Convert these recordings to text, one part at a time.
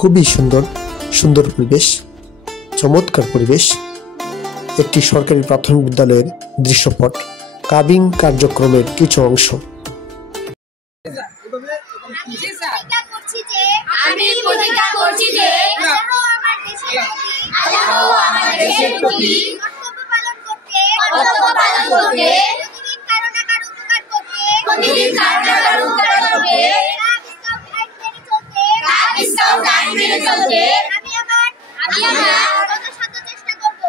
খুবই সুন্দর সুন্দর পরিবেশ, চমৎকার পরিবেশ। একটি সরকারি প্রাথমিক বিদ্যালয়ের দৃশ্যপট, কাবিং কার্যক্রমের কিছু অংশ। আমি প্রতিজ্ঞা করছি যে আল্লাহ আমার দেশের প্রতি কর্তব্য পালন করতে, প্রতিদিন কারো না কারো উপকার করতে, ইসলাম আইন মেনে চলতে আমি আমার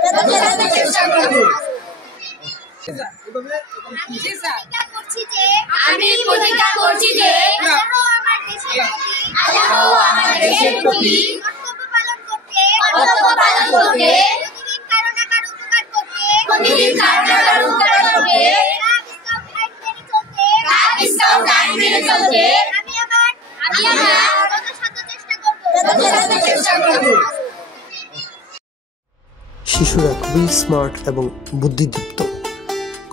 যথাসাধ্য চেষ্টা করব। আমি প্রতিজ্ঞা করছি যে আল্লাহ আমার দেশের প্রতি কর্তব্য পালন করতে, প্রতিদিন কারো না কারো উপকার করতে, ইসলাম আইন মেনে চলতে আমি আমার যথাসাধ্য চেষ্টা করব। শিশুরা খুবই স্মার্ট এবং বুদ্ধিদীপ্ত,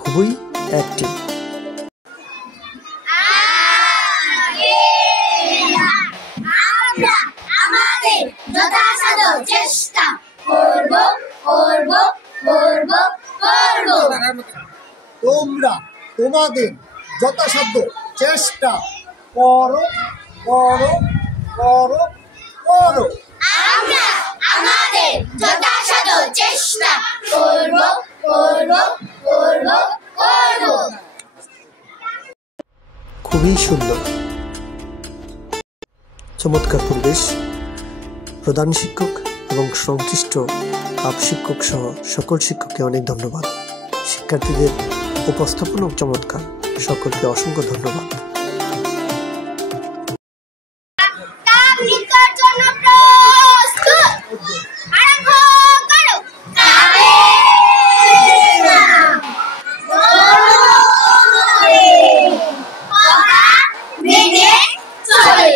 খুবই অ্যাক্টিভ। আমরা আমাদের যথাসাধ্য চেষ্টা করব করব করব করব। তোমরা তোমাদের যথাসাধ্য চেষ্টা করো করো করো করো। আমরা আমাদের যথাসাধ্য চেষ্টা করব করব করব করব। খুবই সুন্দর, চমৎকার পরিবেশ। প্রধান শিক্ষক এবং সংশ্লিষ্ট আপ শিক্ষক সহ সকল শিক্ষককে অনেক ধন্যবাদ। শিক্ষার্থীদের উপস্থাপনও চমৎকার, সকলকে অসংখ্য ধন্যবাদ। চলে